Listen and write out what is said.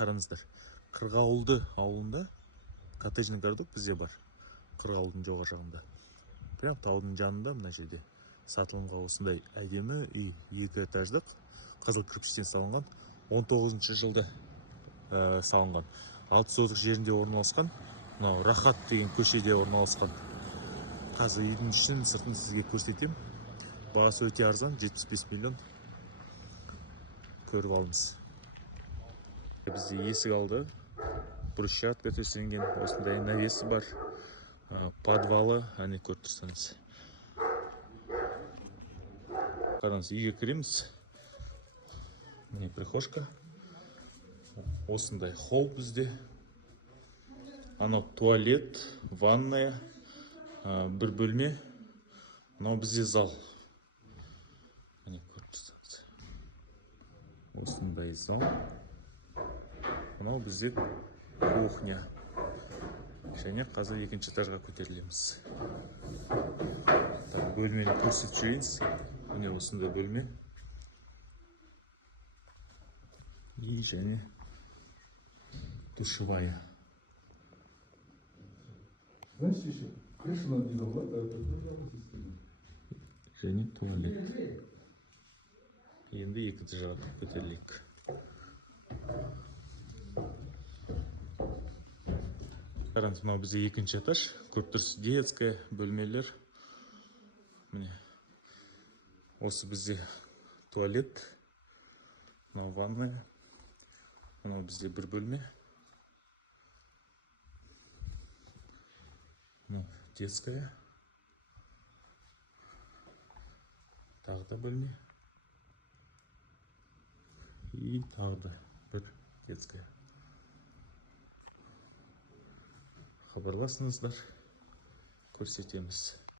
қараңыздар. Қырғауылды ауылында коттеджный городок бізде бар. Қырғауылдың жоғары жағында. Прям таудың жанында мына жерде сатылымға осындай әдемі үй, 2 этаждық, қызыл кірпіштен салынған, 19 жылда салынған. 6 сотық жерінде орналасқан. Мынау Рахат деген көшеде орналасқан. Қазір үйдің ішін сыртын сізге көрсетем. Бағасы өте арзан, 75 миллион. Көріп алыңыз. Бізде есік алды, брусчатка төселген, осындай навесі бар, подвалы, әне көріп тұрсаңыз. Қараңыз, үйге кіреміз. Міне прихожка. Осындай холл бізде. Анау туалет, ванная, бір бөлме. Мынау бізде зал. Міне көріп тұрсаңыз. Осындай зал. Мынау бізде кухня. Және қазір 2-ші этажға көтерілеміз. Бөлмені көрсетіп жіберейін. Міне осындай бөлме. И және душевая. Және туалет. Енді 2-ші жағына көтерілейік. Қараңыз, мынау бізде 2-ші этаж. Көріп тұрсыз, детская бөлмелер. Міне. Осы бізде туалет. Мынау ванная. Мынау бізде бір бөлме. Мынау детская. Тағы да бөлме. И тағы да бір детская. Хабарласыңыздар, көрсетеміз.